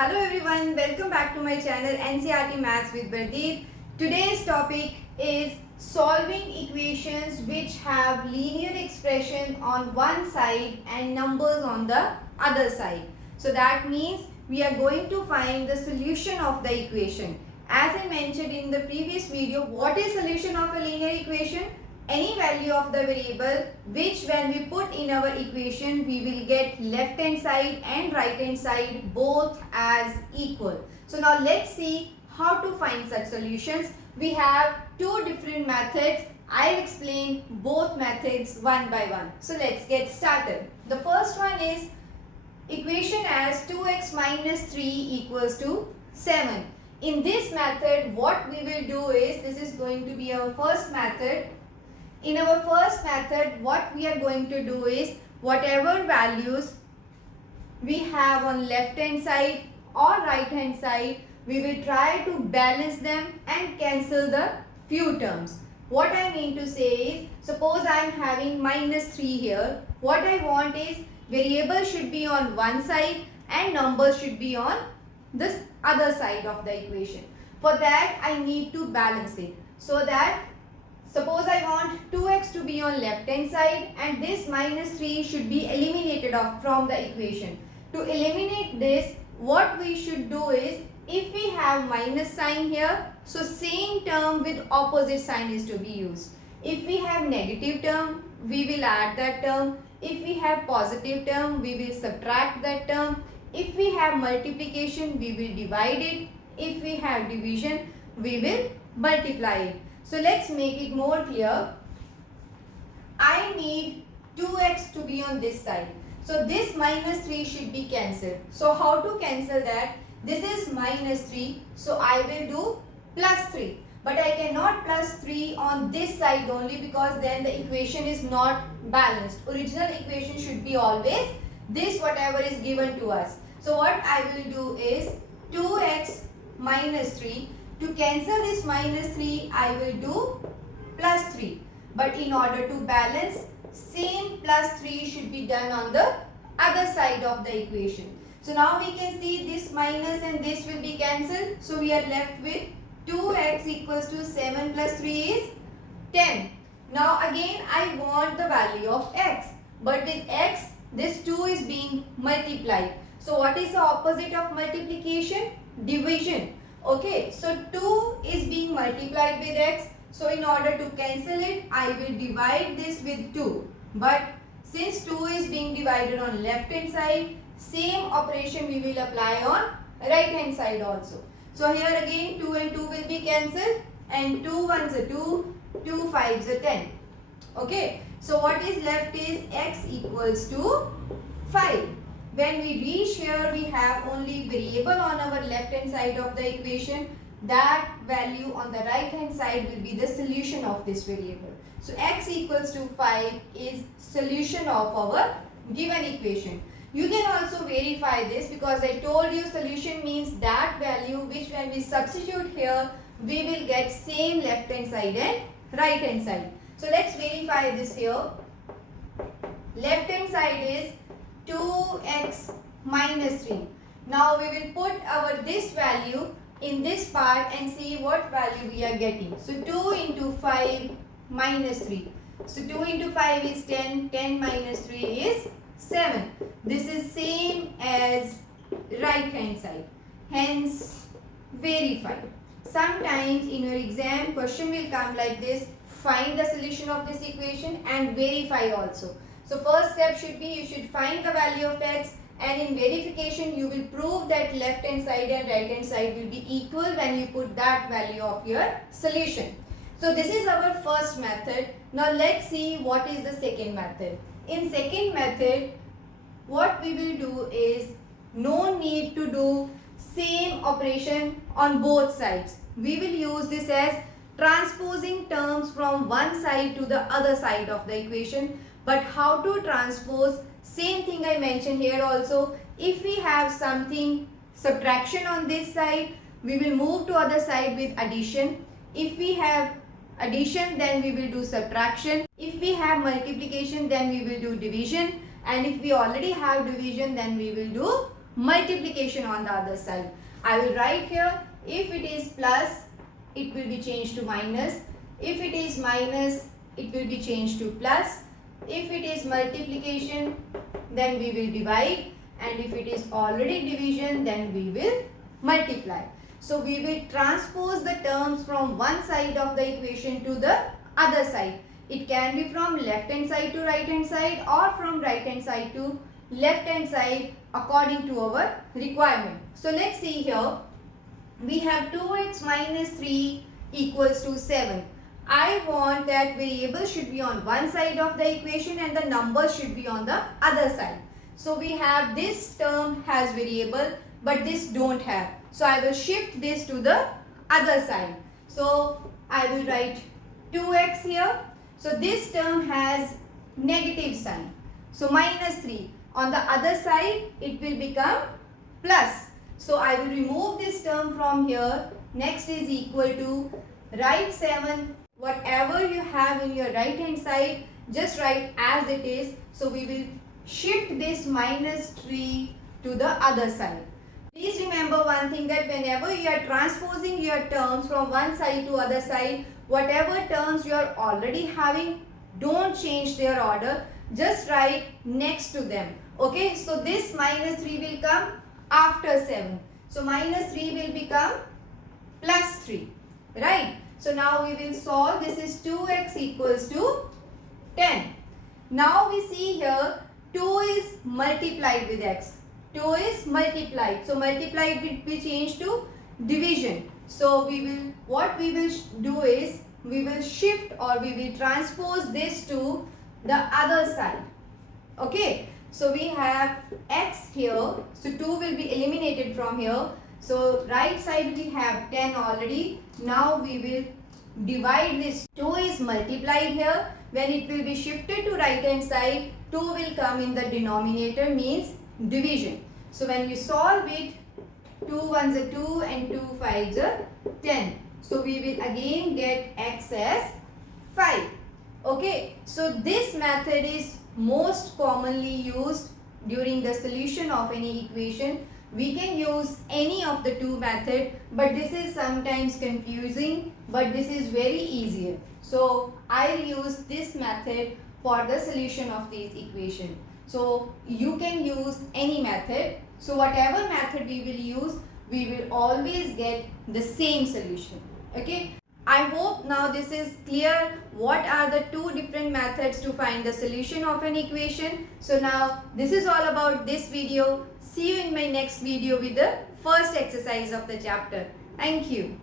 Hello everyone, welcome back to my channel Ncert Maths with Bardeep. Today's topic is solving equations which have linear expression on one side and numbers on the other side. So that means we are going to find the solution of the equation. As I mentioned in the previous video, what is solution of a linear equation? Any value of the variable which when we put in our equation we will get left hand side and right hand side both as equal. So now let's see how to find such solutions. We have two different methods. I'll explain both methods one by one. So let's get started. The first one is equation as 2x minus 3 equals to 7. In this method what we will do is, this is going to be our first method. In our first method, what we are going to do is, whatever values we have on left hand side or right hand side, we will try to balance them and cancel the few terms. What I mean to say is, suppose I am having minus 3 here. What I want is, variable should be on one side and numbers should be on this other side of the equation. For that, I need to balance it. So that suppose I want 2x to be on left hand side and this minus 3 should be eliminated from the equation. To eliminate this, what we should do is, if we have minus sign here, so same term with opposite sign is to be used. If we have negative term, we will add that term. If we have positive term, we will subtract that term. If we have multiplication, we will divide it. If we have division, we will multiply it. So let's make it more clear. I need 2x to be on this side. So this minus 3 should be cancelled. So how to cancel that? This is minus 3. So I will do plus 3. But I cannot plus 3 on this side only because then the equation is not balanced. Original equation should be always this whatever is given to us. So what I will do is 2x minus 3. To cancel this minus 3, I will do plus 3. But in order to balance, same plus 3 should be done on the other side of the equation. So now we can see this minus and this will be cancelled. So we are left with 2x equals to 7 plus 3 is 10. Now again I want the value of x. But with x, this 2 is being multiplied. So what is the opposite of multiplication? Division. Okay, so 2 is being multiplied with x. So in order to cancel it, I will divide this with 2. But since 2 is being divided on left hand side, same operation we will apply on right hand side also. So here again 2 and 2 will be cancelled and 2 1s are 2, 2 5s are 10. Okay, so what is left is x equals to 5. When we reach here, we have only variable on our left hand side of the equation. That value on the right hand side will be the solution of this variable. So x equals to 5 is solution of our given equation. You can also verify this because I told you solution means that value which when we substitute here, we will get same left hand side and right hand side. So let's verify this here. Left hand side is 2x minus 3. Now we will put our this value in this part and see what value we are getting. So 2 into 5 minus 3. So 2 into 5 is 10. 10 minus 3 is 7. This is same as right hand side. Hence verify. Sometimes in your exam question will come like this. Find the solution of this equation and verify also. So first step should be you should find the value of x and in verification you will prove that left hand side and right hand side will be equal when you put that value of your solution. So this is our first method. Now let's see what is the second method. In second method, what we will do is no need to do same operation on both sides. We will use this as transposing terms from one side to the other side of the equation. But how to transpose? Same thing I mentioned here also. If we have something subtraction on this side, we will move to other side with addition. If we have addition, then we will do subtraction. If we have multiplication, then we will do division. And if we already have division, then we will do multiplication on the other side. I will write here, if it is plus, it will be changed to minus. If it is minus, it will be changed to plus. If it is multiplication, then we will divide. And if it is already division, then we will multiply. So we will transpose the terms from one side of the equation to the other side. It can be from left hand side to right hand side, or from right hand side to left hand side according to our requirement. So let's see here. We have 2x minus 3 equals to 7. I want that variable should be on one side of the equation and the number should be on the other side. So we have this term has variable, but this don't have. So I will shift this to the other side. So I will write 2x here. So this term has negative sign. So minus 3. On the other side, it will become plus. So I will remove this term from here. Next is equal to, write 7. Whatever you have in your right hand side, just write as it is. So we will shift this minus 3 to the other side. Please remember one thing, that whenever you are transposing your terms from one side to other side, whatever terms you are already having, don't change their order. Just write next to them. Okay, so this minus 3 will come after 7. So minus 3 will become plus 3. Right? So now we will solve. This is 2x equals to 10. Now we see here 2 is multiplied with x. 2 is multiplied. So multiplied will be changed to division. So what we will do is, we will shift or we will transpose this to the other side. Okay. So we have x here. So 2 will be eliminated from here. So right side we have 10 already. Now we will divide this. 2 is multiplied here. When it will be shifted to right hand side, 2 will come in the denominator, means division. So when you solve it, 2 1s are 2 and 2 5s are 10. So we will again get x as 5. Okay. So this method is most commonly used during the solution of any equation. We can use any of the two methods, but this is sometimes confusing, but this is very easier. So I use this method for the solution of this equation. So you can use any method. So whatever method we will use, we will always get the same solution. Okay. I hope now this is clear what are the two different methods to find the solution of an equation. So now this is all about this video. See you in my next video with the first exercise of the chapter. Thank you.